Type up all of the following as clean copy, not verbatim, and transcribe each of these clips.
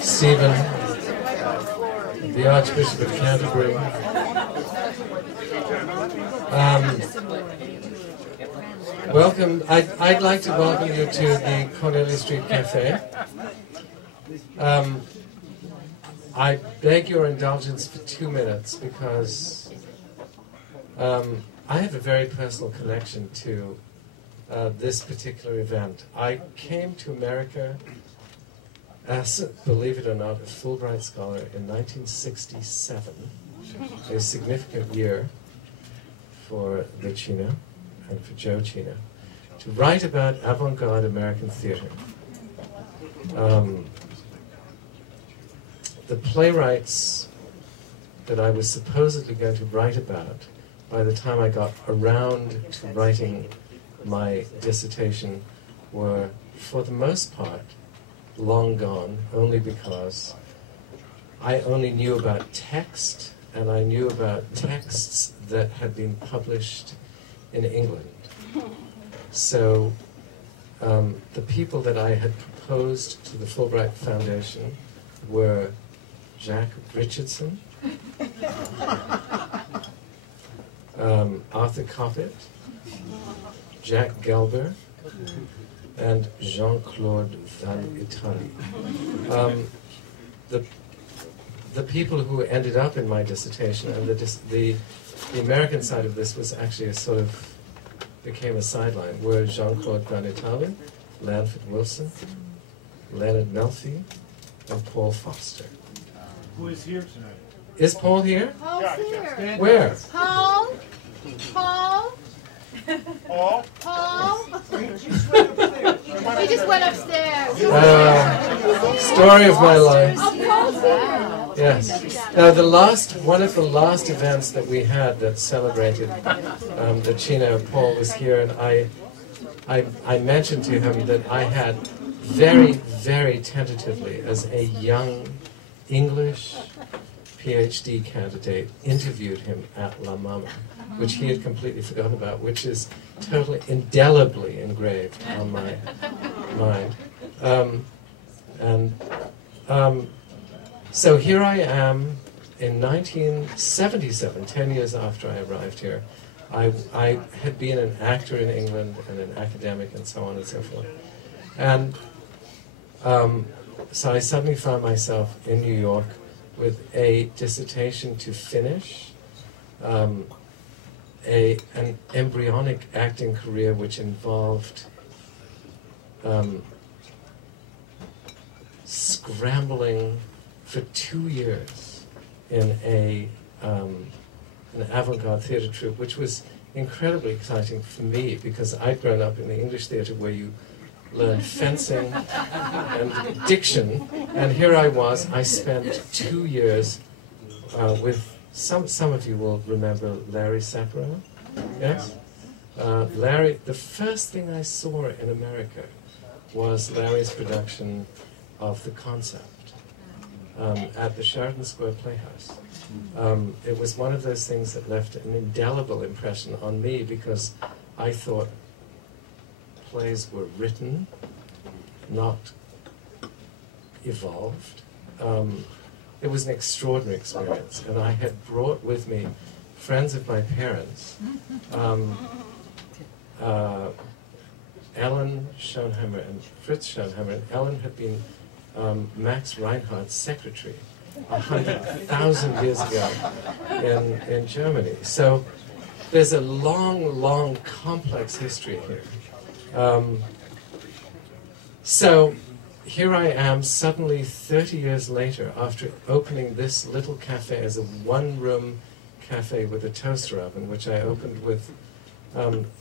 Stephen, the Archbishop of Canterbury. Welcome. I'd like to welcome you to the Cornelia Street Cafe. I beg your indulgence for 2 minutes because I have a very personal connection to this particular event. I came to America as, believe it or not, a Fulbright scholar in 1967, a significant year for the Cino and for Joe Cino, to write about avant-garde American theater. The playwrights that I was supposedly going to write about, by the time I got around to writing my dissertation, were, for the most part, long gone, only because I only knew about text, and I knew about texts that had been published in England. So the people that I had proposed to the Fulbright Foundation were Jack Richardson, Arthur Coppett, Jack Gelber, and Jean-Claude Van Italy. The people who ended up in my dissertation, and the American side of this was actually a sort of, became a sideline, were Jean-Claude Van Italy, Lanford Wilson, Leonard Melfi, and Paul Foster. Who is here tonight? Is Paul here? Paul's here. Where? Paul? Paul? He just went upstairs. Story of my life. Oh, Paul's here. Yes. Now, one of the last events that we had that celebrated the Cino, Paul was here, and I mentioned to him that I had very, very tentatively, as a young English PhD candidate, interviewed him at La Mama, which he had completely forgotten about, which is totally indelibly engraved on my mind. So here I am in 1977, 10 years after I arrived here. I had been an actor in England and an academic and so on and so forth. And so I suddenly found myself in New York with a dissertation to finish, an embryonic acting career which involved scrambling for 2 years in an avant-garde theater troupe, which was incredibly exciting for me because I'd grown up in the English theater where you learn fencing and diction, and here I was. I spent 2 years with some of you will remember Larry Sapiro. Yes, Larry. The first thing I saw in America was Larry's production of The Concept at the Sheridan Square Playhouse. It was one of those things that left an indelible impression on me because I thought plays were written, not evolved. It was an extraordinary experience, and I had brought with me friends of my parents, Ellen Schoenheimer and Fritz Schoenheimer. And Ellen had been Max Reinhardt's secretary 100,000 years ago in Germany. So there's a long, long, complex history here. So here I am suddenly 30 years later after opening this little cafe as a one-room cafe with a toaster oven, which I opened with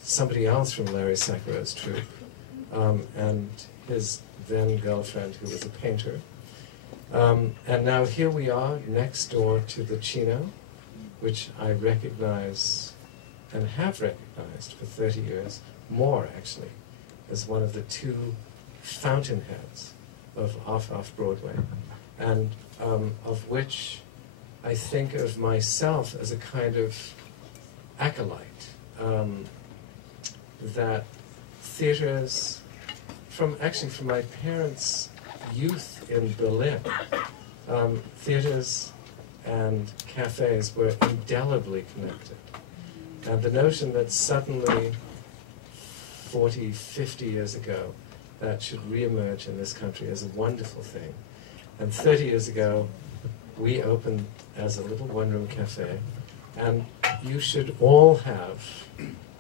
somebody else from Larry Sacharov's troupe and his then girlfriend who was a painter. And now here we are next door to the Cino, which I recognize and have recognized for 30 years, more actually, as one of the two fountainheads of Off-Broadway, and of which I think of myself as a kind of acolyte, that theaters actually from my parents' youth in Berlin, theaters and cafes were indelibly connected. And the notion that suddenly 40, 50 years ago that should reemerge in this country is a wonderful thing. And 30 years ago, we opened as a little one-room cafe, and you should all have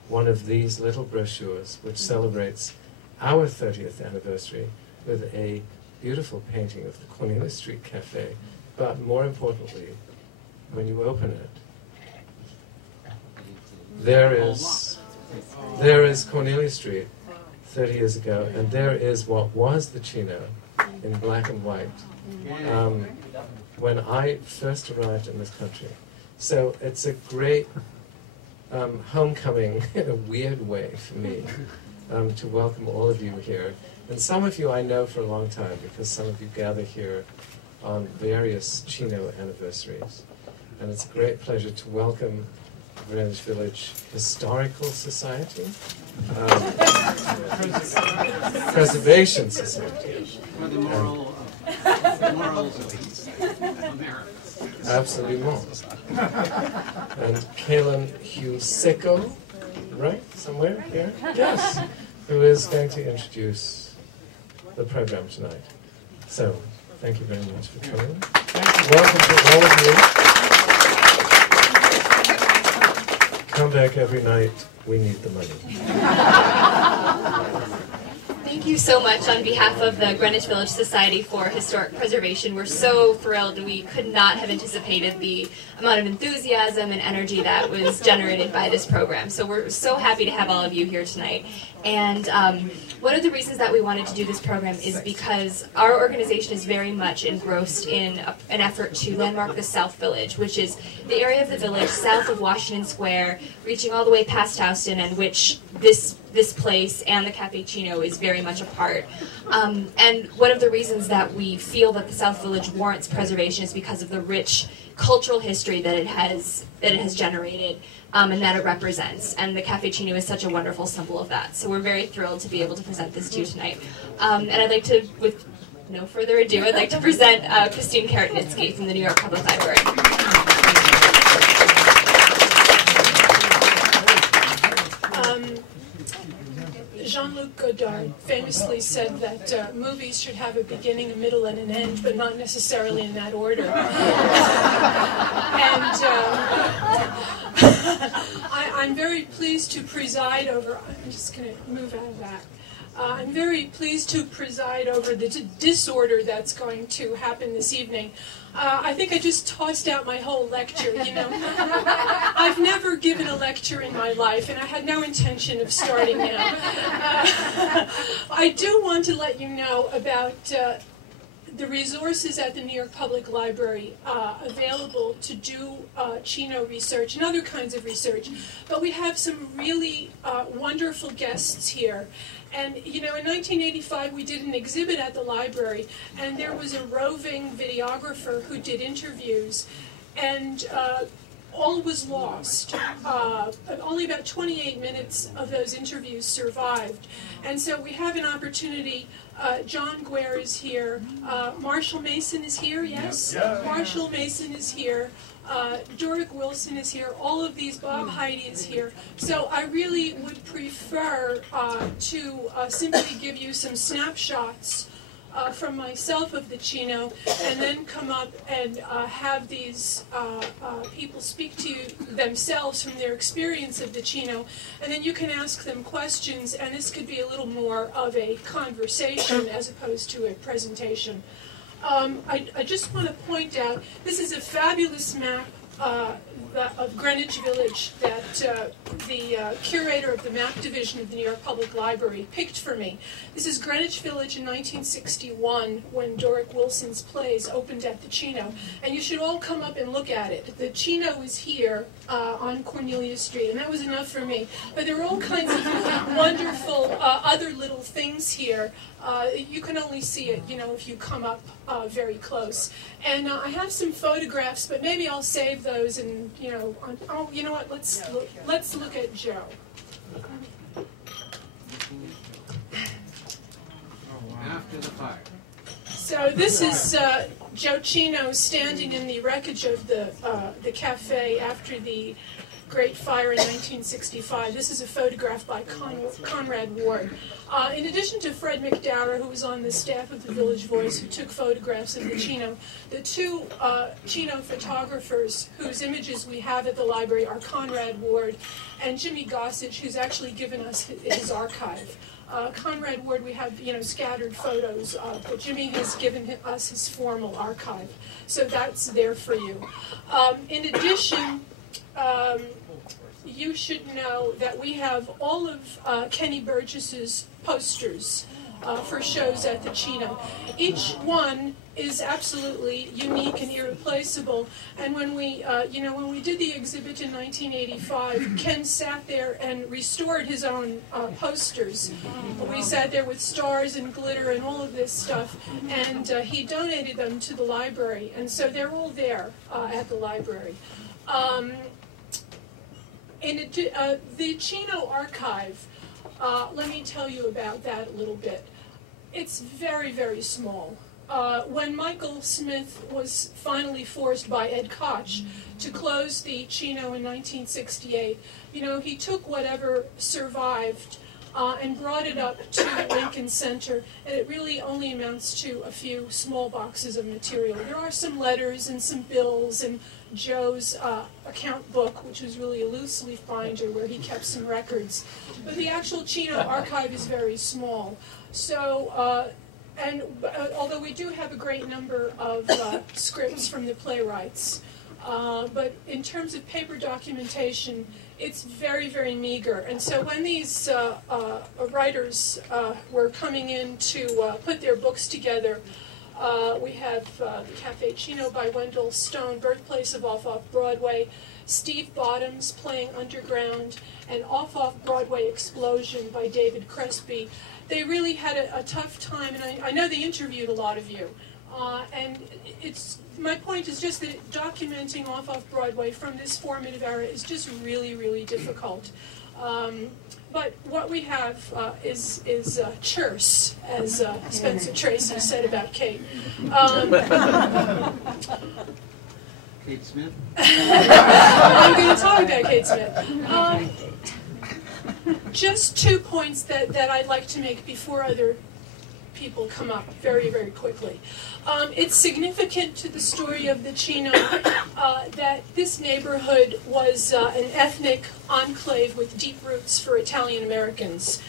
one of these little brochures which celebrates our 30th anniversary with a beautiful painting of the Cornelia Street Cafe. But more importantly, when you open it, there is Cornelia Street 30 years ago, and there is what was the Cino in black and white when I first arrived in this country. So it's a great homecoming in a weird way for me to welcome all of you here. And some of you I know for a long time because some of you gather here on various Cino anniversaries. And it's a great pleasure to welcome Greenwich Village Historical Society, Preservation Society. The morals of America. Absolutely. And Kaylin Huseko, right? Somewhere here? Yes. Who is going to introduce the program tonight. So, thank you very much for coming. Welcome to all of you. Come back every night. We need the money. Thank you so much on behalf of the Greenwich Village Society for Historic Preservation. We're so thrilled. We could not have anticipated the amount of enthusiasm and energy that was generated by this program. So we're so happy to have all of you here tonight. And one of the reasons that we wanted to do this program is because our organization is very much engrossed in an effort to landmark the South Village, which is the area of the village south of Washington Square, reaching all the way past Houston, and which this place and the Cafe Cino is very much a part. And one of the reasons that we feel that the South Village warrants preservation is because of the rich cultural history that it has generated and that it represents. And the Cafe Cino is such a wonderful symbol of that. So we're very thrilled to be able to present this to you tonight. And I'd like to, with no further ado, I'd like to present Christine Karatnytsky from the New York Public Library. Jean-Luc Godard famously said that movies should have a beginning, a middle, and an end, but not necessarily in that order. I'm very pleased to preside over, I'm just going to move out of that. I'm very pleased to preside over the disorder that's going to happen this evening. I think I just tossed out my whole lecture, you know. I've never given a lecture in my life, and I had no intention of starting now. I do want to let you know about the resources at the New York Public Library available to do Cino research and other kinds of research. But we have some really wonderful guests here. And, you know, in 1985, we did an exhibit at the library, and there was a roving videographer who did interviews, and all was lost. Only about 28 minutes of those interviews survived. And so we have an opportunity. John Guare is here. Marshall Mason is here, yes? Yep. Marshall Mason is here. Doric Wilson is here. All of these, Bob Heide is here. So I really would prefer to simply give you some snapshots from myself of the Cino, and then come up and have these people speak to you themselves from their experience of the Cino, and then you can ask them questions, and this could be a little more of a conversation as opposed to a presentation. I just want to point out, this is a fabulous map of Greenwich Village that the curator of the map division of the New York Public Library picked for me. This is Greenwich Village in 1961 when Doric Wilson's plays opened at the Cino. And you should all come up and look at it. The Cino is here on Cornelia Street, and that was enough for me. But there are all kinds of wonderful other little things here. You can only see it, you know, if you come up very close. And I have some photographs, but maybe I'll save those. And you know, oh, you know what? Let's look at Joe. After the fire. So this is Joe Cino standing in the wreckage of the cafe after the Great Fire in 1965. This is a photograph by Conrad Ward. In addition to Fred McDowell, who was on the staff of the Village Voice, who took photographs of the Cino, the two Cino photographers whose images we have at the library are Conrad Ward and Jimmy Gossage, who's actually given us his archive. Conrad Ward, we have scattered photos, but Jimmy has given us his formal archive, so that's there for you. In addition, you should know that we have all of Kenny Burgess's posters for shows at the Cino. Each one is absolutely unique and irreplaceable. And when we, when we did the exhibit in 1985, Ken sat there and restored his own posters. We sat there with stars and glitter and all of this stuff, and he donated them to the library. And so they're all there at the library. The Cino archive, let me tell you about that a little bit. It's very, very small. When Michael Smith was finally forced by Ed Koch to close the Cino in 1968, he took whatever survived and brought it up to Lincoln Center, and it really only amounts to a few small boxes of material. There are some letters and some bills and Joe's account book, which was really a loose leaf binder where he kept some records. But the actual Cino archive is very small. So, although we do have a great number of scripts from the playwrights, but in terms of paper documentation, it's very, very meager. And so when these writers were coming in to put their books together, we have the Cafe Cino by Wendell Stone, Birthplace of Off-Off-Broadway, Steve Bottoms Playing Underground, and Off-Off-Broadway Explosion by David Crespi. They really had a tough time, and I know they interviewed a lot of you. And my point is just that documenting Off-Off-Broadway from this formative era is just really, really difficult. But what we have is churse, as Spencer Tracy said about Kate. Kate Smith? I'm going to talk about Kate Smith. Just 2 points that I'd like to make before other people come up very, very quickly. It's significant to the story of the Cino that this neighborhood was an ethnic enclave with deep roots for Italian Americans.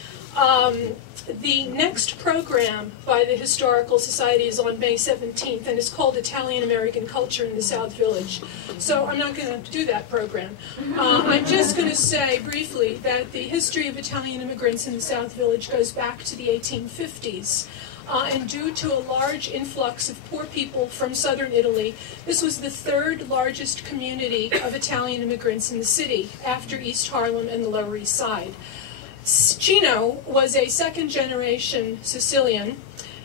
The next program by the Historical Society is on May 17th, and it's called Italian American Culture in the South Village. So I'm not going to do that program. I'm just going to say briefly that the history of Italian immigrants in the South Village goes back to the 1850s. And due to a large influx of poor people from southern Italy, this was the third largest community of Italian immigrants in the city, after East Harlem and the Lower East Side. Cino was a second-generation Sicilian,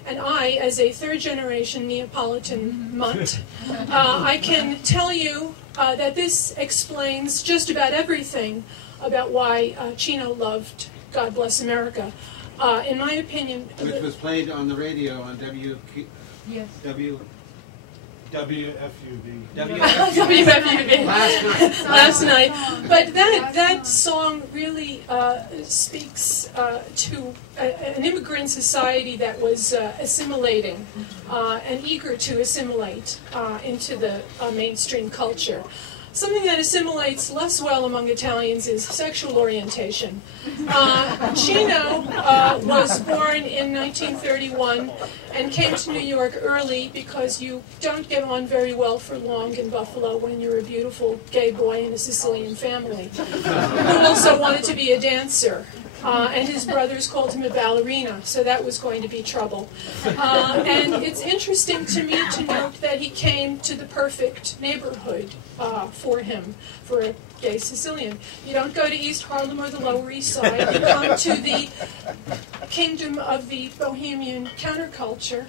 and I, as a third-generation Neapolitan mutt, I can tell you that this explains just about everything about why Cino loved God Bless America. In my opinion... Which was played on the radio on WFUV. WFUV. Last night. But that song really speaks to an immigrant society that was assimilating and eager to assimilate into the mainstream culture. Something that assimilates less well among Italians is sexual orientation. Cino was born in 1931 and came to New York early because you don't get on very well for long in Buffalo when you're a beautiful gay boy in a Sicilian family who also wanted to be a dancer. And his brothers called him a ballerina, so that was going to be trouble. And it's interesting to me to note that he came to the perfect neighborhood for him, for a gay Sicilian. You don't go to East Harlem or the Lower East Side. You come to the kingdom of the Bohemian counterculture,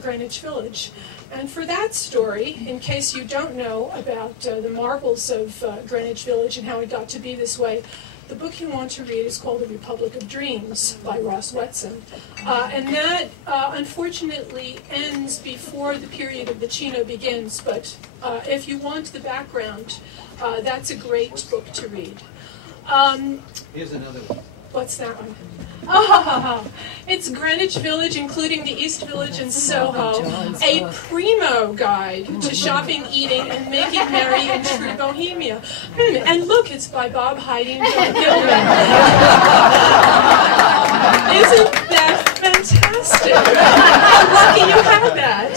Greenwich Village. And for that story, in case you don't know about the marvels of Greenwich Village and how it got to be this way, The book you want to read is called The Republic of Dreams by Ross Wetson. And that, unfortunately, ends before the period of the Cino begins. But if you want the background, that's a great book to read. Here's another one. What's that one? Oh, it's Greenwich Village, including the East Village and Soho, a primo guide to shopping, eating, and making merry in true Bohemia. And look, it's by Bob Heide and Gilman. Isn't that fantastic? How lucky you had that.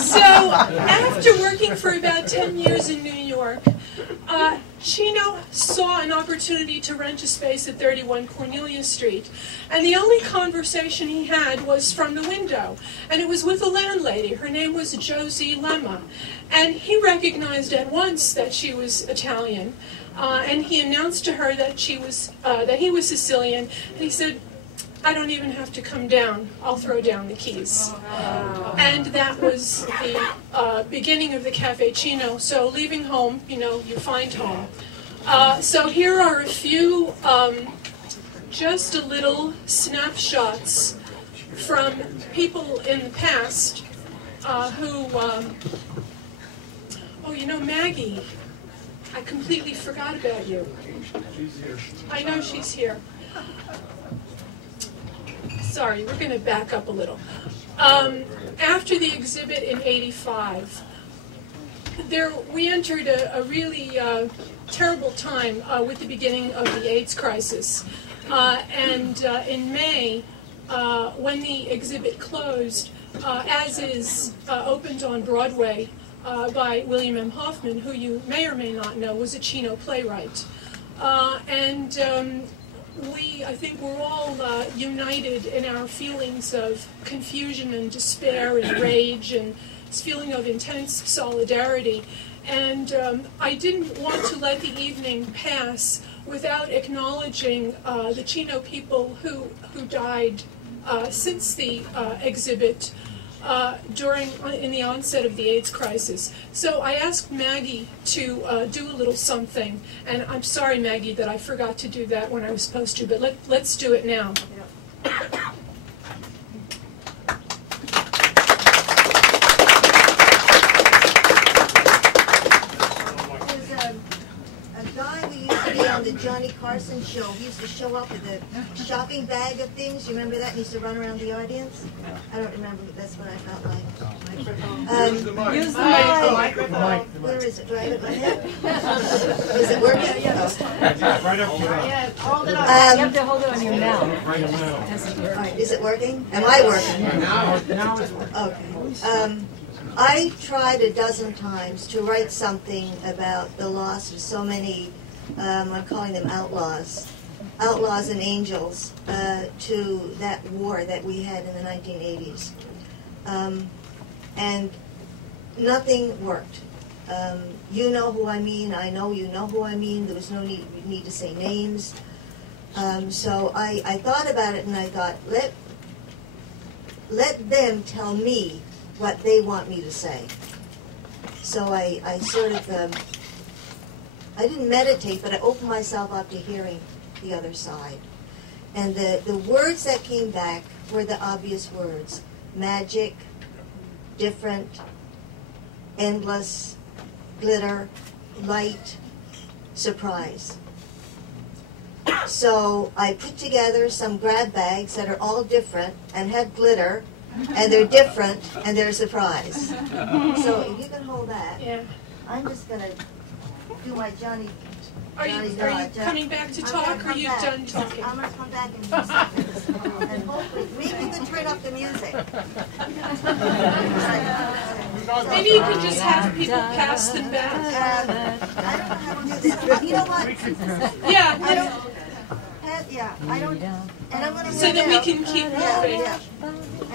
So after working for about 10 years in New York, Cino saw an opportunity to rent a space at 31 Cornelia Street, and the only conversation he had was from the window, and it was with a landlady. Her name was Josie Lemma, and he recognized at once that she was Italian, and he announced to her that he was Sicilian, and he said, "I don't even have to come down. I'll throw down the keys." And that was the beginning of the Cafe Cino. So leaving home, you find home. So here are a few, just a little snapshots from people in the past who, Maggie, I completely forgot about you. I know she's here. Sorry, we're going to back up a little. After the exhibit in '85, we entered a really terrible time with the beginning of the AIDS crisis. And in May, when the exhibit closed, as is opened on Broadway by William M. Hoffman, who you may or may not know was a Cino playwright. I think we're all united in our feelings of confusion and despair and rage and this feeling of intense solidarity. And I didn't want to let the evening pass without acknowledging the Cino people who died since the exhibit in the onset of the AIDS crisis. So I asked Maggie to do a little something, and I'm sorry, Maggie, that I forgot to do that when I was supposed to, but let's do it now. The Johnny Carson show. He used to show up with a shopping bag of things. You remember that? And he used to run around the audience. I don't remember, but that's what I felt like. Use the mic. Use the mic. Where is it? Do I have it in my head? Is it working? Yeah, right up to that. Yeah, hold it on. You have to hold it on your mouth. Right now. All right, is it working? Am I working? Now it's working. Okay. I tried a dozen times to write something about the loss of so many, I'm calling them outlaws and angels, to that war that we had in the 1980s. And nothing worked. You know who I mean, I know you know who I mean, there was no need to say names. So I thought about it and I thought, let them tell me what they want me to say. So I sort of, I didn't meditate, but I opened myself up to hearing the other side. And the words that came back were the obvious words: magic, different, endless, glitter, light, surprise. So I put together some grab bags that are all different and have glitter, and they're different, and they're a surprise. So if you can hold that, Yeah. I'm just going to do my Johnny. Are you coming back to talk, or are you done talking? I'm going to come back and do something. And hopefully, maybe you can turn up the music. Maybe you could just have people pass them back. I don't know how to do this. You know what? Yeah. I don't. I don't. And I'm going to So that we can keep moving. Yeah.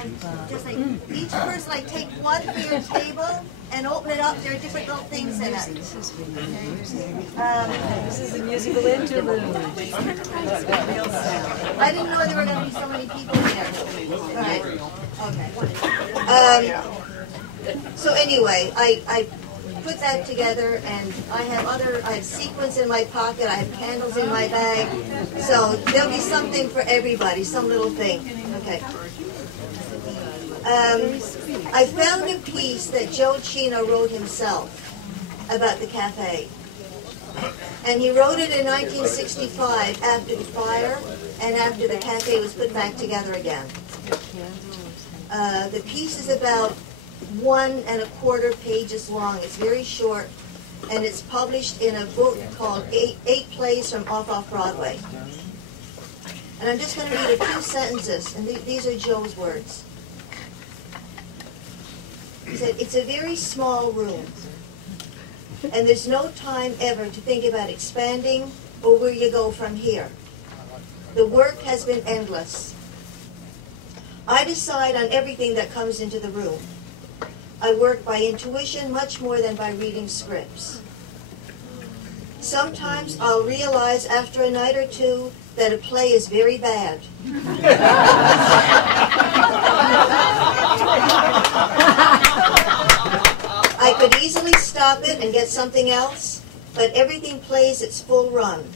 And just like each person, like take one for your table and open it up. There are different little things in it. This is a musical interlude. I didn't know there were going to be so many people here. Right. Okay. So anyway, I put that together, and I have sequins in my pocket, I have candles in my bag, so there'll be something for everybody, some little thing. Okay. I found a piece that Joe Cino wrote himself about the cafe. And he wrote it in 1965 after the fire and after the cafe was put back together again. The piece is about 1 1/4 pages long. It's very short, and it's published in a book called Eight Plays from Off Broadway. And I'm just going to read a few sentences, and these are Joe's words. He said, "It's a very small room, and there's no time ever to think about expanding or where you go from here. The work has been endless. I decide on everything that comes into the room. I work by intuition much more than by reading scripts. Sometimes I'll realize after a night or two that a play is very bad. I could easily stop it and get something else, but everything plays its full run.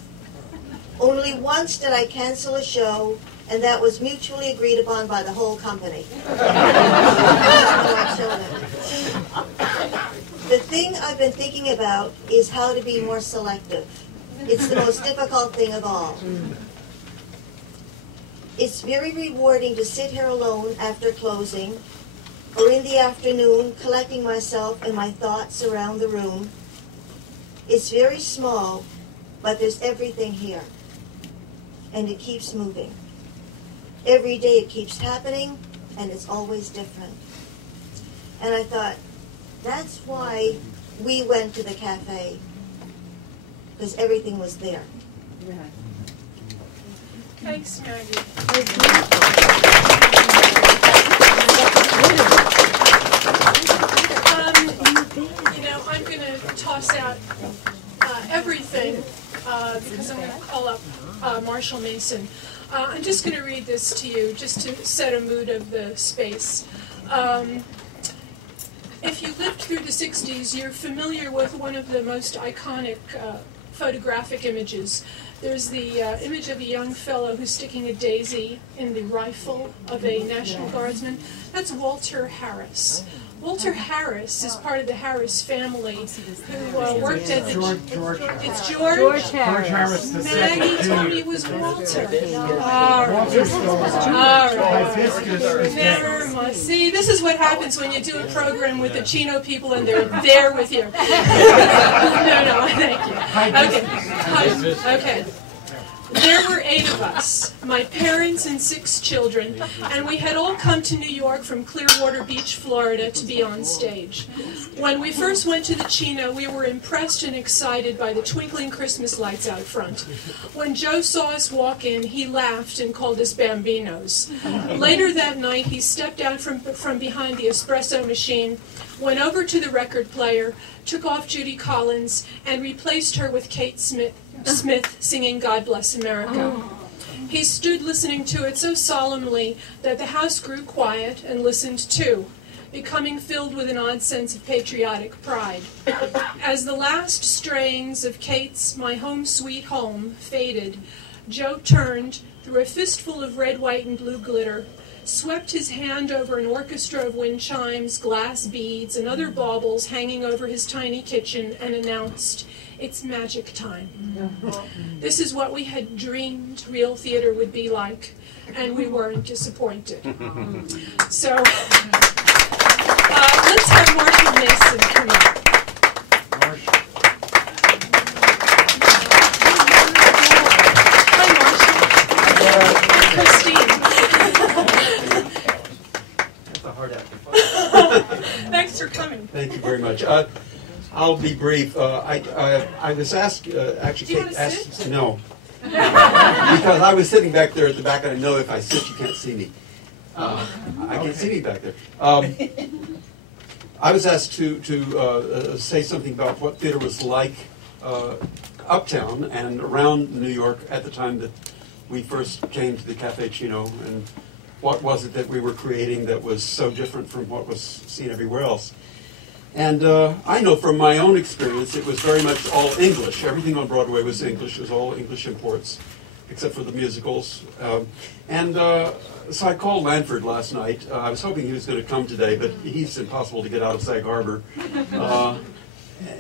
Only once did I cancel a show, and that was mutually agreed upon by the whole company." The thing I've been thinking about is how to be more selective. It's the most difficult thing of all. It's very rewarding to sit here alone after closing, or in the afternoon collecting myself and my thoughts around the room. It's very small, but there's everything here. And it keeps moving. Every day it keeps happening, and it's always different. And I thought, that's why we went to the cafe, because everything was there. Thanks, Maggie. I'm going to toss out everything because I'm going to call up Marshall Mason. I'm just going to read this to you just to set a mood of the space. If you lived through the 60s, you're familiar with one of the most iconic photographic images. There's the image of a young fellow who's sticking a daisy in the rifle of a National Guardsman. That's Walter Harris. Walter Harris is part of the Harris family who worked at the... George It's George? George Harris. George Harris the Maggie second. told me it was Walter. All right. Walter's still alive. Hibiscus is Never dead. mind. See, this is what happens when you do a program with the Cino people and they're there with you. No, thank you. Okay. There were 8 of us, my parents and 6 children, and we had all come to New York from Clearwater Beach, Florida, to be on stage. When we first went to the Cino, we were impressed and excited by the twinkling Christmas lights out front. When Joe saw us walk in, he laughed and called us Bambinos. Later that night, he stepped out from behind the espresso machine, went over to the record player, took off Judy Collins, and replaced her with Kate Smith singing God Bless America. He stood listening to it so solemnly that the house grew quiet and listened too, becoming filled with an odd sense of patriotic pride. As the last strains of Kate's My Home Sweet Home faded, Joe turned, threw a fistful of red, white, and blue glitter, swept his hand over an orchestra of wind chimes, glass beads, and other baubles hanging over his tiny kitchen, and announced, "It's magic time." This is what we had dreamed real theater would be like, and we weren't disappointed. So, let's have Marshall Mason come up. Hi, Marshall. Christine. That's a hard act to follow. Thanks for coming. Thank you very much. I'll be brief. I was asked, actually, Do you Kate wanna asked, sit? no. Because I was sitting back there at the back, and I know if I sit, you can't see me. I can't see me back there. I was asked to say something about what theater was like uptown and around New York at the time that we first came to the Cafe Cino, and what was it that we were creating that was so different from what was seen everywhere else. And I know from my own experience, it was very much all English. Everything on Broadway was English. It was all English imports, except for the musicals. So I called Lanford last night. I was hoping he was going to come today, but he's impossible to get out of Sag Harbor.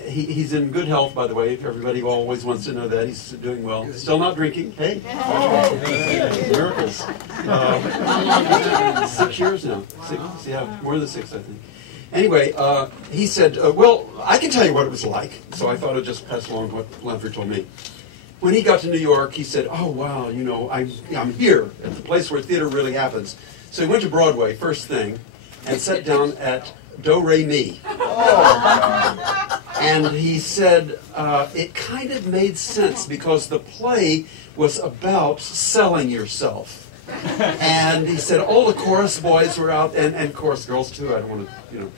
He's in good health, by the way. Everybody always wants to know that. He's doing well. Still not drinking. Hey. Miracles. 6 years now. Yeah, more than 6, I think. Anyway, he said, well, I can tell you what it was like. So I thought I'd just pass along what Lanford told me. When he got to New York, he said, oh, wow, you know, I'm here at the place where theater really happens. So he went to Broadway, first thing, and sat down at Do, Re, Mi. And he said it kind of made sense because the play was about selling yourself. And he said all the chorus boys were out, and chorus girls too. I don't want to,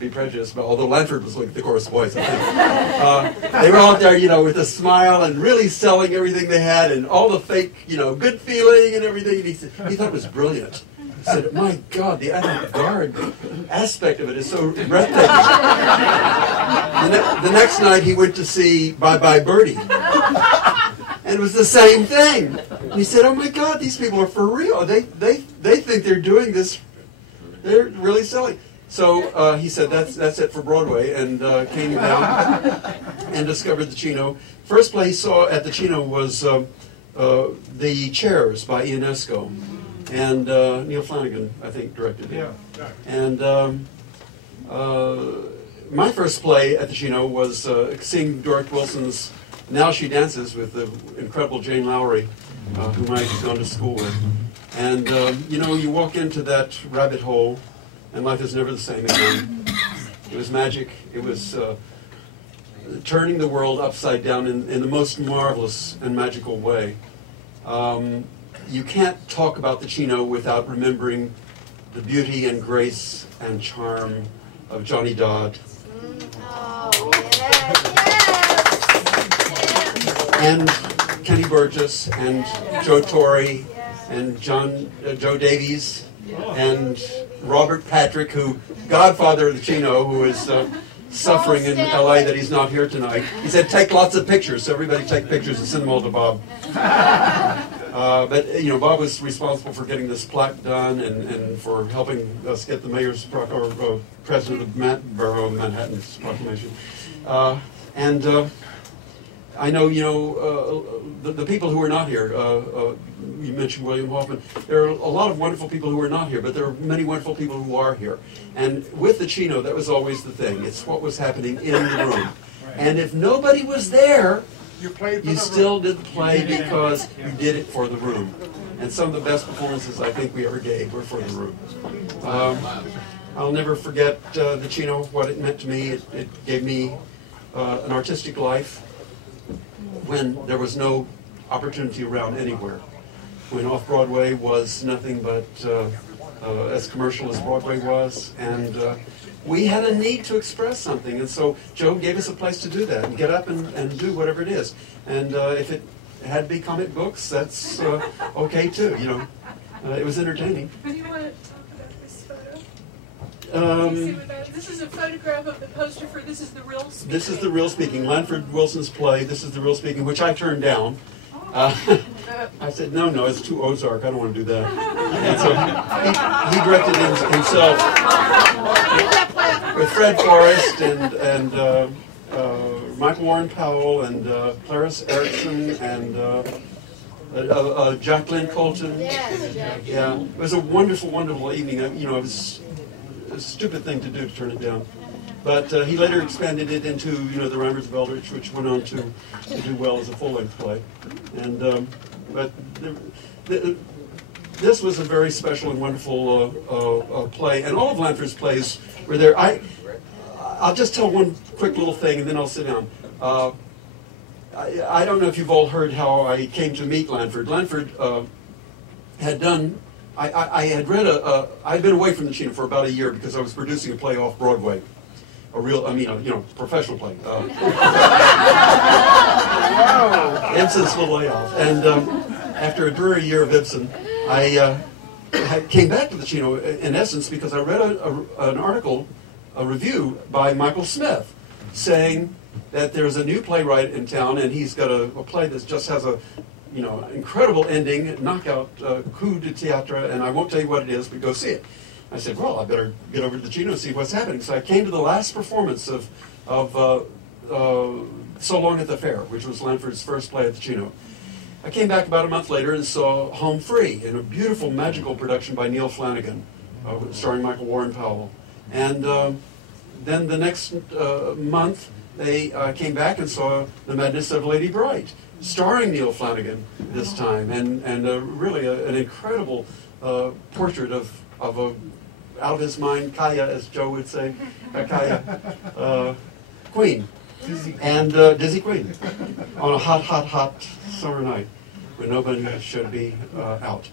be prejudiced, but although Lanford was like the chorus boys, I think. They were out there, with a smile and really selling everything they had and all the fake, good feeling and everything. And he thought it was brilliant. He said, my God, the avant-garde aspect of it is so breathtaking. The next night he went to see Bye Bye Birdie. And it was the same thing. And he said, oh my God, these people are for real. They think they're doing this. They're really selling. So he said, that's it for Broadway, and came down and discovered the Cino. First play he saw at the Cino was The Chairs by Ionesco. And Neil Flanagan, I think, directed it. Yeah. And my first play at the Cino was seeing Doric Wilson's Now She Dances with the incredible Jane Lowry, whom I had gone to school with. And, you walk into that rabbit hole, and life is never the same again. It was magic. It was turning the world upside down in the most marvelous and magical way. You can't talk about the Cino without remembering the beauty and grace and charm of Johnny Dodd. And Kenny Burgess and Joe Torre and Joe Davies and Robert Patrick, who godfather of the Cino, who is suffering in LA that he's not here tonight. He said, take lots of pictures, so everybody take pictures and send them all to Bob. But Bob was responsible for getting this plaque done and for helping us get the mayor's or president of the borough of Manhattan's proclamation. I know the people who are not here. You mentioned William Hoffman. There are a lot of wonderful people who are not here, but there are many wonderful people who are here. And with the Cino, that was always the thing. It's what was happening in the room. And if nobody was there, you still did the play because you did it for the room. And some of the best performances I think we ever gave were for the room. I'll never forget the Cino, what it meant to me. It gave me an artistic life when there was no opportunity around anywhere. When off-Broadway was nothing but as commercial as Broadway was. And we had a need to express something, and so Joe gave us a place to do that and get up and do whatever it is. And if it had to be comic books, that's okay too. It was entertaining. Do you want to talk about this photo? This is a photograph of the poster for This Is the Real Speaking. This is the Real Speaking. Lanford Wilson's play, This Is the Real Speaking, which I turned down. I said, no, it's too Ozark. I don't want to do that. And so he directed it himself with Fred Forrest and Michael Warren Powell and Clarice Erickson and Jacqueline Colton. Yeah, it was a wonderful, wonderful evening. It was a stupid thing to do to turn it down. But he later expanded it into, The Rhymers of Eldritch, which went on to do well as a full-length play. And but this was a very special and wonderful play, and all of Lanford's plays were there. I'll just tell one quick little thing, and then I'll sit down. I don't know if you've all heard how I came to meet Lanford. Lanford had done. I had read I'd been away from the Cino for about a year because I was producing a play off Broadway. A real, professional play. Ibsen's little layoff. And after a dreary year of Ibsen, I came back to the Cino, in essence, because I read an article a review by Michael Smith saying that there's a new playwright in town, and he's got a play that just has a incredible ending, knockout coup de théâtre, and I won't tell you what it is, but go see it. I said, well, I better get over to the Cino and see what's happening. So I came to the last performance of So Long at the Fair, which was Lanford's first play at the Cino. I came back about a month later and saw Home Free, in a beautiful magical production by Neil Flanagan, starring Michael Warren Powell. And then the next month, they came back and saw The Madness of Lady Bright, starring Neil Flanagan this time, and really an incredible portrait of a out-of-his-mind Kaya, as Joe would say, Kaya, queen, and Dizzy Queen, on a hot, hot, hot summer night when nobody should be out.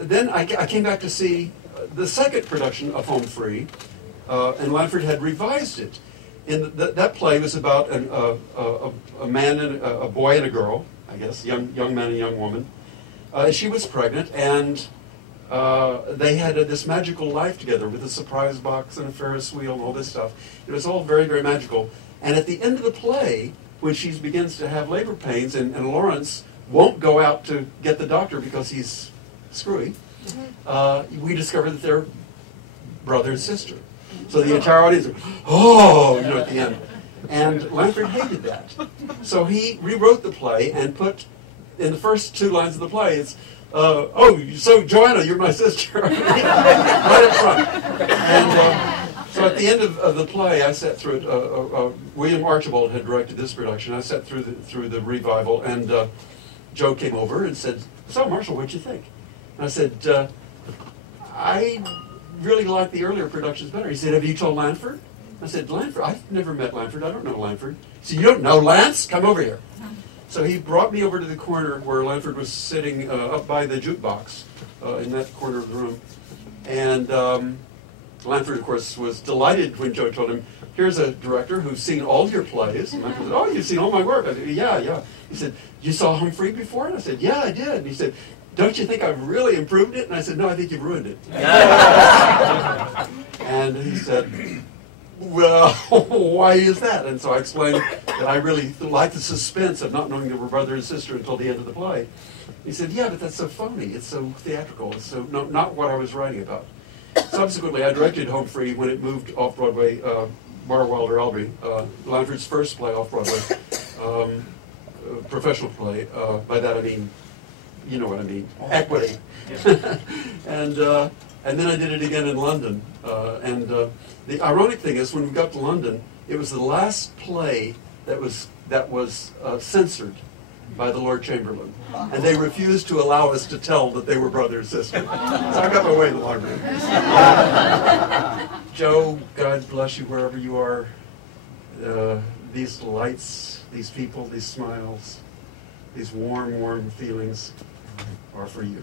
Then I came back to see the second production of Home Free, and Lanford had revised it. That play was about a man and a boy and a girl, I guess, young man and young woman. She was pregnant, and they had this magical life together with a surprise box and a Ferris wheel and all this stuff. It was all very, very magical. And at the end of the play, when she begins to have labor pains, and Lawrence won't go out to get the doctor because he's screwy, we discover that they're brother and sister. So the entire audience, oh, at the end. And Lanford hated that. So he rewrote the play and put, in the first 2 lines of the play, it's, oh, so Joanna, you're my sister. Right up front. And so at the end of the play, I sat through it. William Archibald had directed this production. I sat through the revival, and Joe came over and said, so Marshall, what'd you think? And I said, I really like the earlier productions better. He said, have you told Lanford? I said, Lanford? I've never met Lanford. I don't know Lanford. He said, you don't know Lance? Come over here. So he brought me over to the corner where Lanford was sitting up by the jukebox in that corner of the room. And Lanford, of course, was delighted when Joe told him, here's a director who's seen all your plays. And Lanford said, oh, you've seen all my work? I said, yeah. He said, you saw Home Free before? And I said, yeah, I did. And he said, don't you think I've really improved it? And I said, no, I think you've ruined it. And he said, well, why is that? And so I explained that I really liked the suspense of not knowing they were brother and sister until the end of the play. He said, yeah, but that's so phony. It's so theatrical. It's so not what I was writing about. Subsequently, I directed Home Free when it moved off-Broadway, Bar Wilder Albee, Lanford's first play off-Broadway, professional play. By that I mean, you know what I mean, equity. And then I did it again in London. The ironic thing is, when we got to London, it was the last play that was censored by the Lord Chamberlain, and they refused to allow us to tell that they were brother and sister. So I got my way in the long run. Joe, God bless you wherever you are. These lights, these people, these smiles, these warm, warm feelings are for you.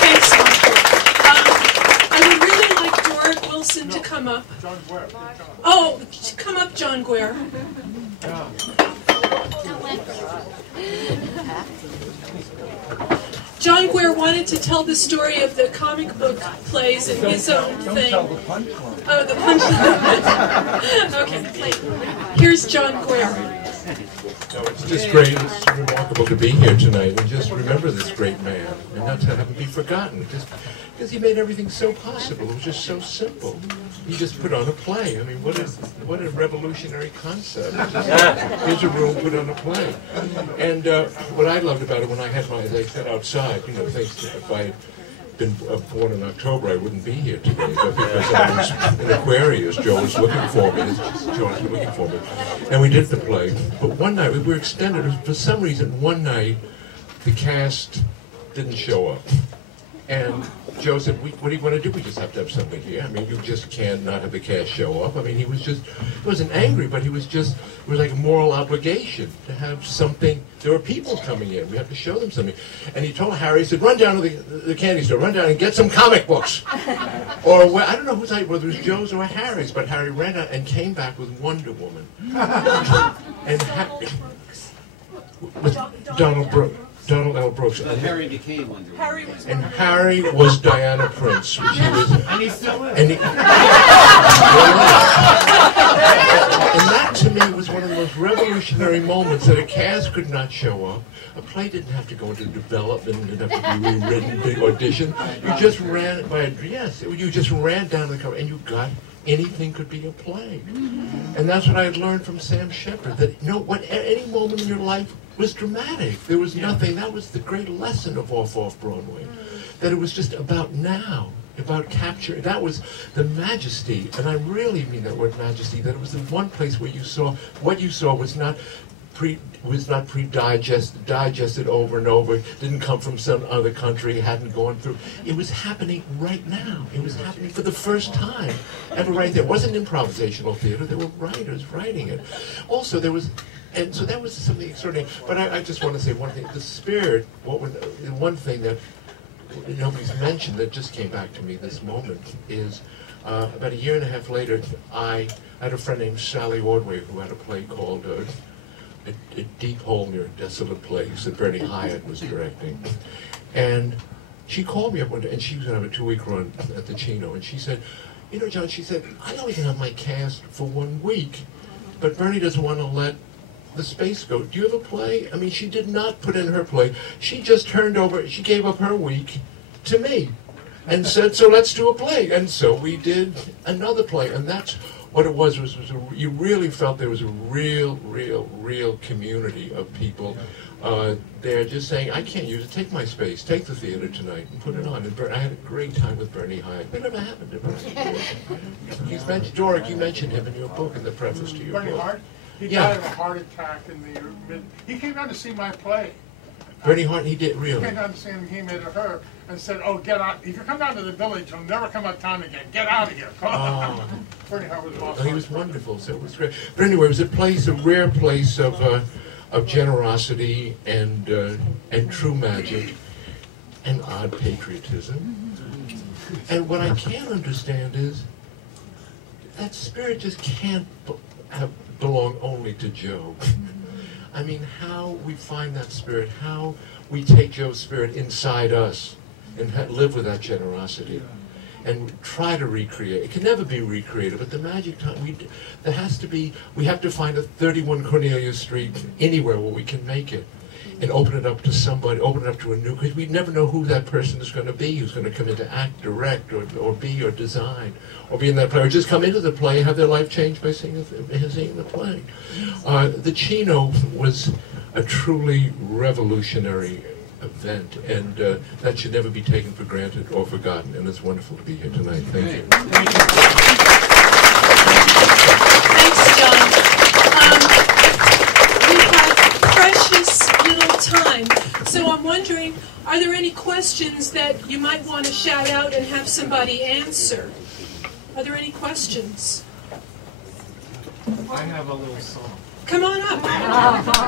Thanks, I would really like Doric Wilson to come up. John Guare. Oh, come up, John Guare. John Guare wanted to tell the story of the comic book plays in his own thing. Don't tell the punchline. Oh, the punchline. Okay. Here's John Guare. No, it's just great. It's remarkable to be here tonight and just remember this great man and not to have him be forgotten. Because he made everything so possible. It was just so simple. He just put on a play. I mean, what a revolutionary concept. Here's a room, put on a play. And what I loved about it when I had as I said outside, thanks to if I had been born in October, I wouldn't be here today. But because I was in Aquarius, Joe was looking for me. Joe was looking for me. And we did the play. But one night, we were extended. For some reason, one night, the cast didn't show up. And Joe said, what do you want to do? We just have to have something here. I mean, you just can't not have the cast show up. I mean, he wasn't angry, but it was like a moral obligation to have something. There were people coming in. We have to show them something. And he told Harry, he said, run down to the candy store, run down and get some comic books. Or, I don't know whether it was Joe's or Harry's, but Harry ran out and came back with Wonder Woman. And with Donald Brooks. Donald L. Brooks. But Harry became Wonder Woman. Harry was And one of them. Harry was Diana Prince. She was, And he still is. and that to me was one of the most revolutionary moments, that a cast could not show up. A play didn't have to go into development, didn't have to be rewritten, big audition. You just ran you just ran down the cover and you got anything could be a play. And that's what I had learned from Sam Shepard, that any moment in your life was dramatic. There was nothing. That was the great lesson of Off-Broadway. That it was just about now, about capture. That was the majesty, and I really mean that word majesty, that it was the one place where you saw, what you saw was not digested over and over, didn't come from some other country, hadn't gone through. It was happening right now. It was happening for the first time ever right there. It wasn't improvisational theater. There were writers writing it. Also, there was, and so that was something extraordinary. But I just want to say one thing. The spirit, one thing that nobody's mentioned that just came back to me this moment is about a year and a half later, I had a friend named Sally Ordway who had a play called a Deep Hole Near a Desolate Place that Bernie Hyatt was directing. And she called me up one day, and she was going to have a 2-week run at the Cino, and she said, you know, John, she said, I only can have my cast for 1 week, but Bernie doesn't want to let the space go. Do you have a play? I mean, she did not put in her play. She just she gave up her week to me and said, so let's do a play. And so we did another play, and that's what it was you really felt there was a real community of people there just saying, I can't use it, take my space, take the theater tonight and put it on. And I had a great time with Bernie Hyatt. That never happened to Bernie. He's mentioned, Doric, you mentioned him in your book, in the preface to your Bernie book. Hart? He Yeah. died of a heart attack in the he came down to see my play. Bernie Hart, he did, really. He came down to see him, he met her, and said, oh, get out. If you come down to the village, you'll never come up town again. Get out of here. Bernie Hart was awesome. He was wonderful, so it was great. But anyway, it was a rare place of generosity and true magic and odd patriotism. And what I can't understand is that spirit just can't belong only to Joe. I mean, how we find that spirit, how we take Joe's spirit inside us and live with that generosity and try to recreate. It can never be recreated, but the magic time, we have to find a 31 Cornelia Street anywhere where we can make it and open it up to somebody, open it up to a new, because we never know who that person is going to be, who's going to come in to act, direct, or be, or design, or be in that play, or just come into the play and have their life changed by seeing the play. The Cino was a truly revolutionary event, and that should never be taken for granted or forgotten, and it's wonderful to be here tonight. Thank you. Thanks, John. We have precious little time, so I'm wondering, are there any questions that you might want to shout out and have somebody answer? Are there any questions? I have a little song. Come on up.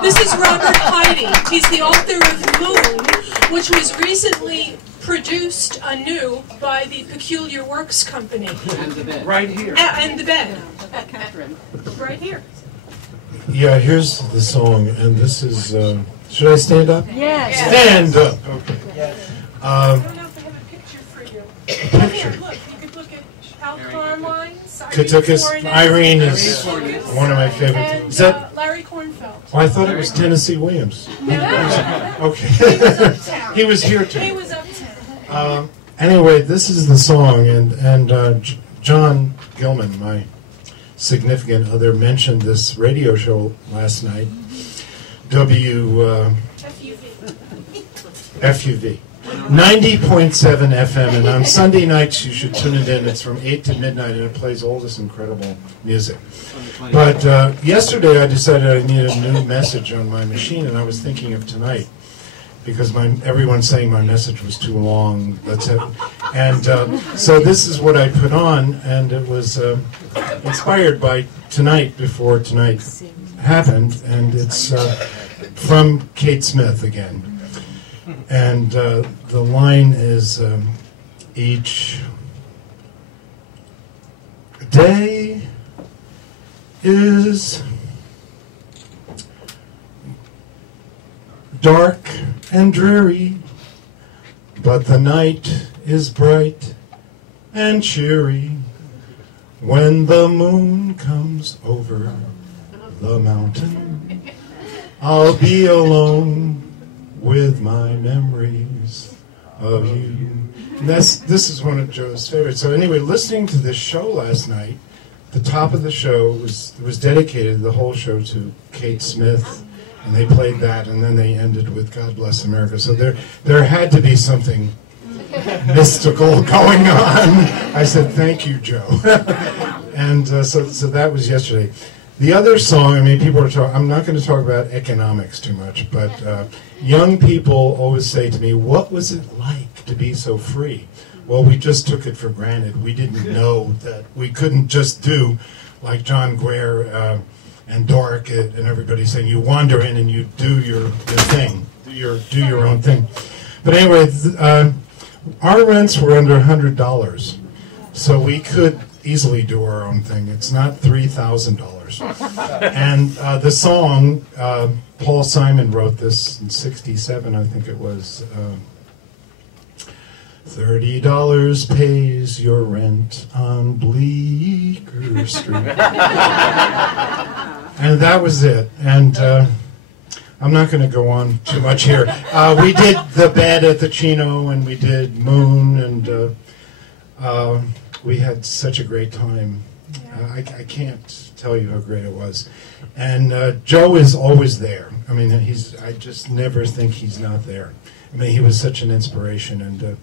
This is Robert Heide. He's the author of Moon, which was recently produced anew by the Peculiar Works Company. And the bed. Right here. And the bed. Right here. Yeah, here's the song, and this is, should I stand up? Yes. Stand up! Okay. I don't know if I have a picture for you. Picture. Here, look, you could look at Alcon lines. Koutoukas, Irene is one of my favorite. And Is that? Larry Kornfeld. Oh, I thought it was Tennessee Williams. No. Okay. He was uptown. He was here too. He was uptown. Anyway, this is the song, and John Gilman, my significant other, mentioned this radio show last night, FUV. 90.7 FM, and on Sunday nights you should tune it in. It's from 8 to midnight, and it plays all this incredible music. But yesterday I decided I needed a new message on my machine, and I was thinking of tonight, because everyone's saying my message was too long. That's it. And so this is what I put on, and it was inspired by Tonight Before Tonight Happened, and it's from Kate Smith again. And the line is, each day is dark and dreary, but the night is bright and cheery when the moon comes over the mountain. I'll be alone with my memories of you. And this is one of Joe's favorites. So anyway, listening to this show last night, the top of the show was dedicated, the whole show, to Kate Smith, and they played that, and then they ended with God Bless America. So there had to be something mystical going on. I said, thank you, Joe. And so that was yesterday. The other song, I mean, people are talking, I'm not going to talk about economics too much, but young people always say to me, what was it like to be so free? Well, we just took it for granted. We didn't know that we couldn't just do, like John Guare and Doric and everybody saying, you wander in and you do your thing, do your own thing. But anyway, our rents were under $100, so we could easily do our own thing. It's not $3,000. And the song, Paul Simon wrote this in '67, I think it was. $30 pays your rent on Bleecker Street. And that was it. And I'm not going to go on too much here. We did The Bed at the Cino, and we did Moon, and we had such a great time. I can't tell you how great it was. And Joe is always there. I mean, I just never think he's not there. I mean, he was such an inspiration. And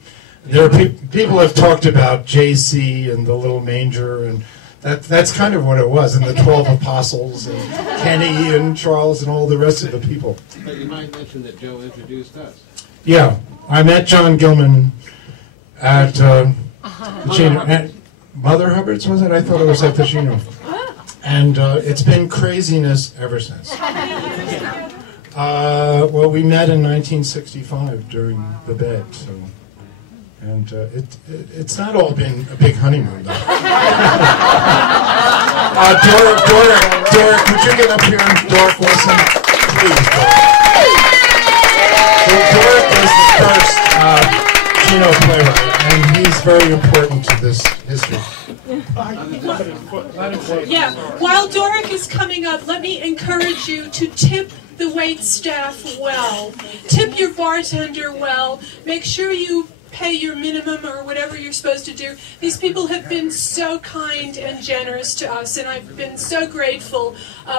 there are people have talked about JC and the Little Manger, and that's kind of what it was, and the 12 Apostles, and Kenny and Charles and all the rest of the people. But you might mention that Joe introduced us. Yeah, I met John Gilman at Cino. At Mother Hubbard's, was it? I thought it was at the Cino. And it's been craziness ever since. Well, we met in 1965 during The Bed, so... And it's not all been a big honeymoon, though. Doric, would you get up here? Doric Wilson, please. Doric was the first Cino playwright, and he's very important to this history. Yeah, while Doric is coming up, let me encourage you to tip the wait staff well. Tip your bartender well. Make sure you pay your minimum or whatever you're supposed to do. These people have been so kind and generous to us, and I've been so grateful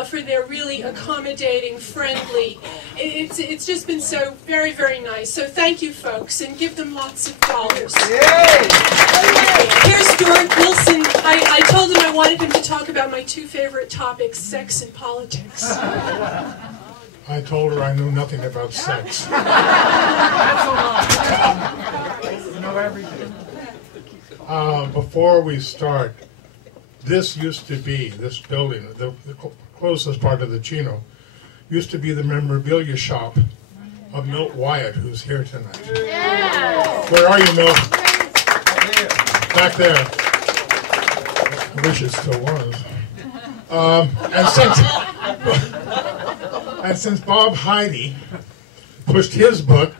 for their really accommodating, friendly. It's just been so very, very nice. So thank you, folks, and give them lots of dollars. Yay! Here's Doric Wilson. I told him I wanted him to talk about my two favorite topics, sex and politics. I told her I knew nothing about sex. You know everything. Before we start, this used to be, this building, the closest part of the Cino, used to be the memorabilia shop of Milt Wyatt, who's here tonight. Yeah. Where are you, Milt? Back there. I wish it still was. And since Bob Heide pushed his book,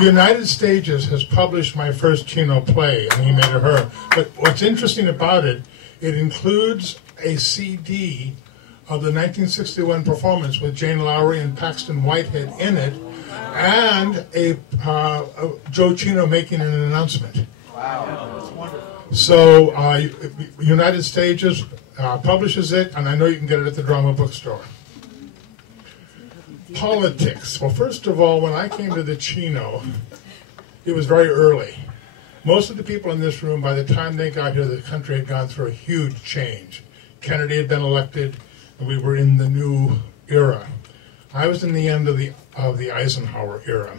United Stages has published my first Cino play, and he made it her. But what's interesting about it, it includes a CD of the 1961 performance with Jane Lowry and Paxton Whitehead in it, and a Joe Cino making an announcement. Wow, that's wonderful. So United Stages publishes it, and I know you can get it at the Drama Bookstore. Politics. Well, first of all, when I came to the Cino, it was very early. Most of the people in this room, by the time they got here, the country had gone through a huge change. Kennedy had been elected, and we were in the new era. I was in the end of the Eisenhower era.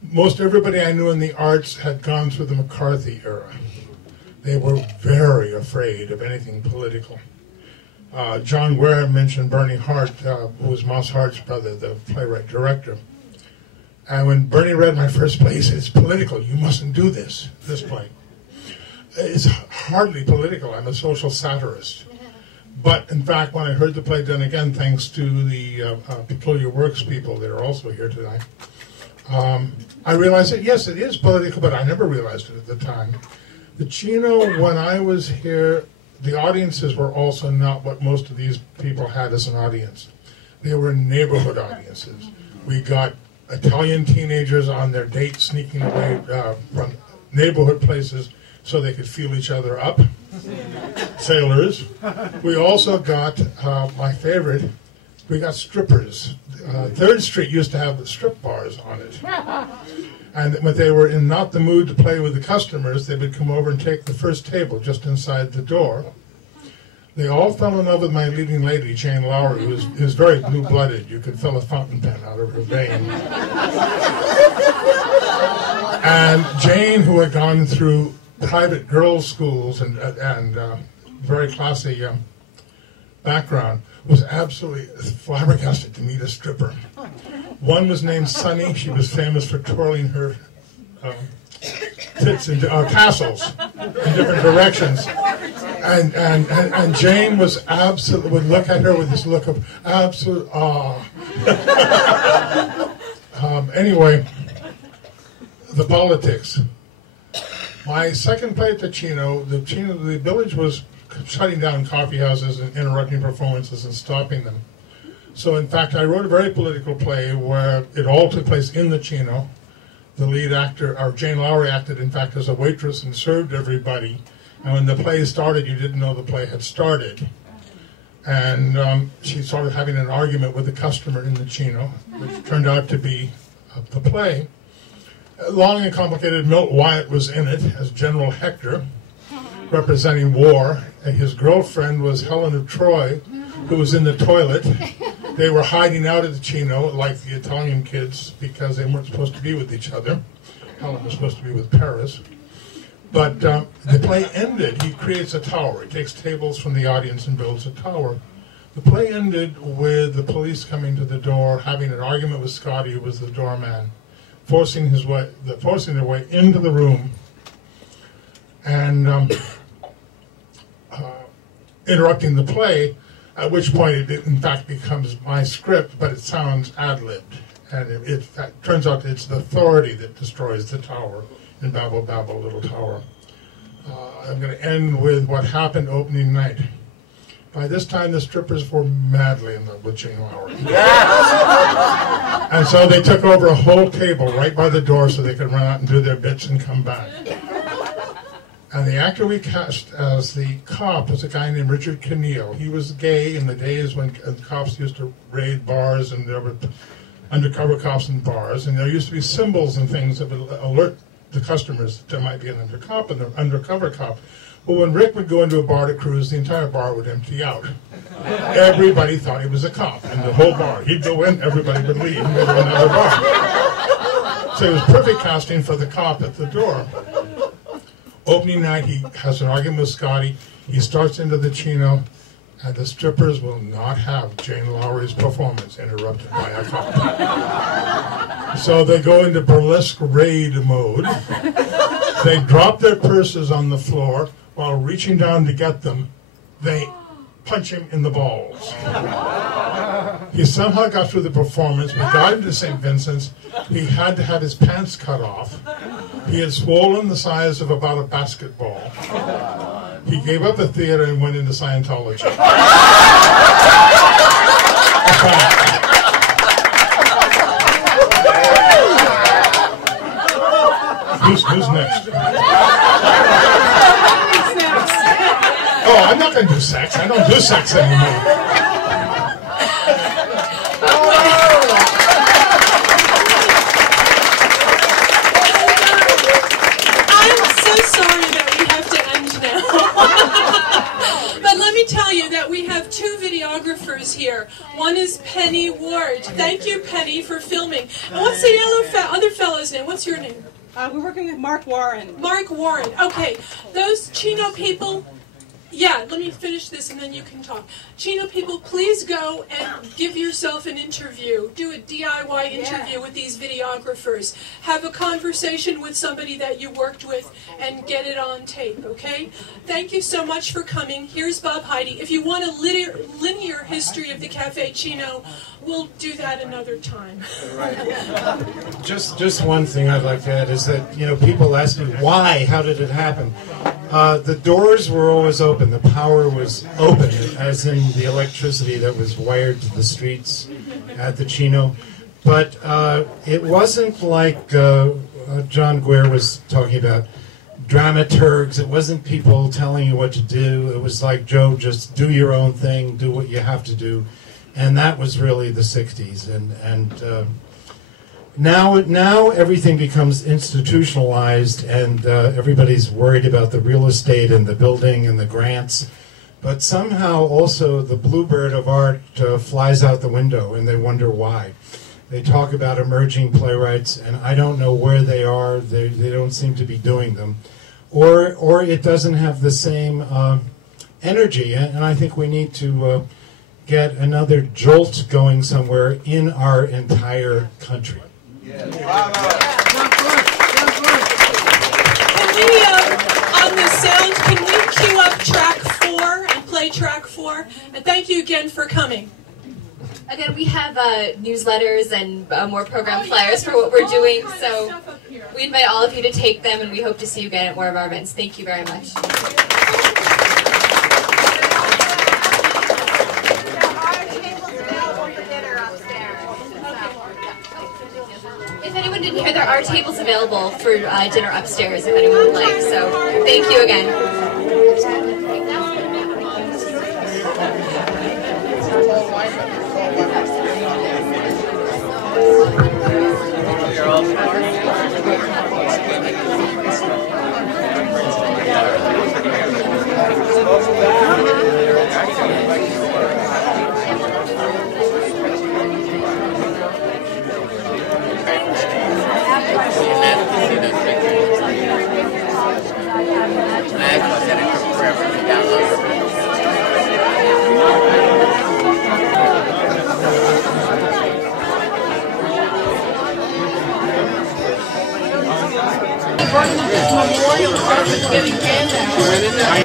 Most everybody I knew in the arts had gone through the McCarthy era. They were very afraid of anything political. John Guare mentioned Bernie Hart, who was Moss Hart's brother, the playwright-director. And when Bernie read my first play, he said, "It's political, you mustn't do this play." It's hardly political, I'm a social satirist. But in fact, when I heard the play done again, thanks to the Peculiar Works people that are also here tonight, I realized that yes, it is political, but I never realized it at the time. The Cino, when I was here, the audiences were also not what most of these people had as an audience. They were neighborhood audiences. We got Italian teenagers on their dates sneaking away from neighborhood places so they could feel each other up. Sailors. We also got, my favorite, we got strippers. 3rd Street used to have strip bars on it. And when they were in not the mood to play with the customers, they would come over and take the first table just inside the door. They all fell in love with my leading lady, Jane Lowry, who was very blue-blooded. You could fill a fountain pen out of her vein. And Jane, who had gone through private girls' schools and very classy background, was absolutely flabbergasted to meet a stripper. One was named Sunny. She was famous for twirling her tits and tassels in different directions. And Jane was absolutely, would look at her with this look of absolute awe. Anyway, the politics. My second play at the Cino, the village was shutting down coffee houses and interrupting performances and stopping them. So in fact, I wrote a very political play where it all took place in the Cino. The lead actor, or Jane Lowry, acted in fact as a waitress and served everybody. And when the play started, you didn't know the play had started. And she started having an argument with a customer in the Cino, which turned out to be the play. Long and complicated, Milt Wyatt was in it as General Hector, representing war, and his girlfriend was Helen of Troy, who was in the toilet. They were hiding out of the Cino, like the Italian kids, because they weren't supposed to be with each other. Helen was supposed to be with Paris. But the play ended. He creates a tower. He takes tables from the audience and builds a tower. The play ended with the police coming to the door, having an argument with Scotty, who was the doorman, forcing their way into the room, and interrupting the play, at which point it in fact becomes my script, but it sounds ad-libbed. And it turns out it's the authority that destroys the tower in Babble Babble Little Tower. I'm going to end with what happened opening night. By this time, the strippers were madly in love with Jane Lowry. And so they took over a whole table right by the door so they could run out and do their bits and come back. And the actor we cast as the cop was a guy named Richard Keneal. He was gay in the days when cops used to raid bars, and there were undercover cops in bars, and there used to be symbols and things that would alert the customers that there might be an undercover cop. Well, when Rick would go into a bar to cruise, the entire bar would empty out. Everybody thought he was a cop in the whole bar. He'd go in, everybody would leave, and go to another bar. So it was perfect casting for the cop at the door. Opening night, he has an argument with Scotty. He starts into the Cino, and the strippers will not have Jane Lowry's performance interrupted by a cop. So they go into burlesque raid mode. They drop their purses on the floor. While reaching down to get them, they punch him in the balls. He somehow got through the performance. We got him to St. Vincent's. He had to have his pants cut off. He had swollen the size of about a basketball. He gave up the theater and went into Scientology. Who's next? Oh, I'm not going to do sex. I don't do sex anymore. I'm so sorry that we have to end now. But let me tell you that we have two videographers here. One is Penny Ward. Thank you, Penny, for filming. And what's the other fellow's name? What's your name? We're working with Mark Warren. Mark Warren. Okay. Those Cino people, Yeah, let me finish this and then you can talk. Cino people, please go and give yourself an interview. Do a DIY interview with these videographers. Have a conversation with somebody that you worked with and get it on tape, okay? Thank you so much for coming. Here's Bob Heide. If you want a linear history of the Cafe Cino, we'll do that another time. Just one thing I'd like to add is that, people ask me, why? How did it happen? The doors were always open. The power was open, as in the electricity that was wired to the streets at the Cino. But it wasn't like John Guare was talking about, dramaturgs. It wasn't people telling you what to do. It was like, Joe, just do your own thing, do what you have to do. And that was really the 60s. And now everything becomes institutionalized, and everybody's worried about the real estate and the building and the grants. But somehow also the bluebird of art flies out the window, and they wonder why. They talk about emerging playwrights, and I don't know where they are. They don't seem to be doing them. Or it doesn't have the same energy, and I think we need to get another jolt going somewhere in our entire country. Can we, on the sound, can we cue up track 4 and play track 4? And thank you again for coming. Again, we have newsletters and more program flyers for what we're doing, so we invite all of you to take them, and we hope to see you again at more of our events. Thank you very much. If anyone didn't hear, there are tables available for dinner upstairs if anyone would like, so thank you again.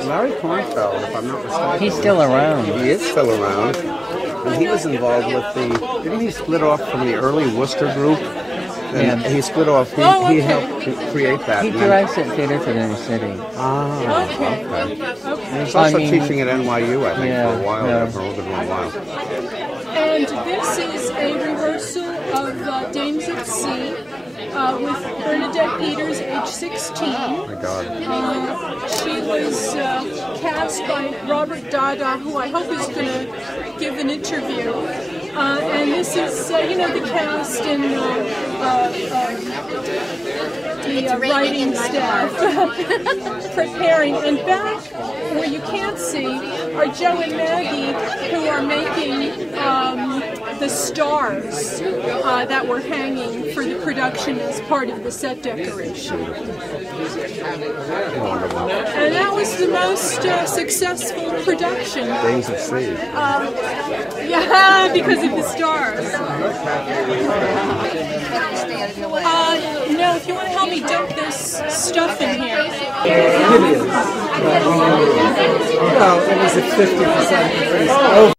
Larry Kornfeld, if I'm not mistaken. He's still around. He is still around. And he was involved with the... Didn't he split off from the early Worcester group? And he split off. He helped create that. He directs at Theater for the City. Ah, okay. He was also teaching at NYU, I think, for a while. Yeah. For a while. And this is a rehearsal of Dames at Sea with Bernadette Peters, age 16. Oh my God. She was cast by Robert Dahdah, who I hope is going to give an interview. And this is, the cast and the writing staff preparing. And back where you can't see are Joe and Maggie, who are making the stars that were hanging for the production as part of the set decoration. And that was the most successful production. Days at Sea. Yeah, because of the stars. No, if you want to help me dump this stuff in here. Well, it was a 50% increase over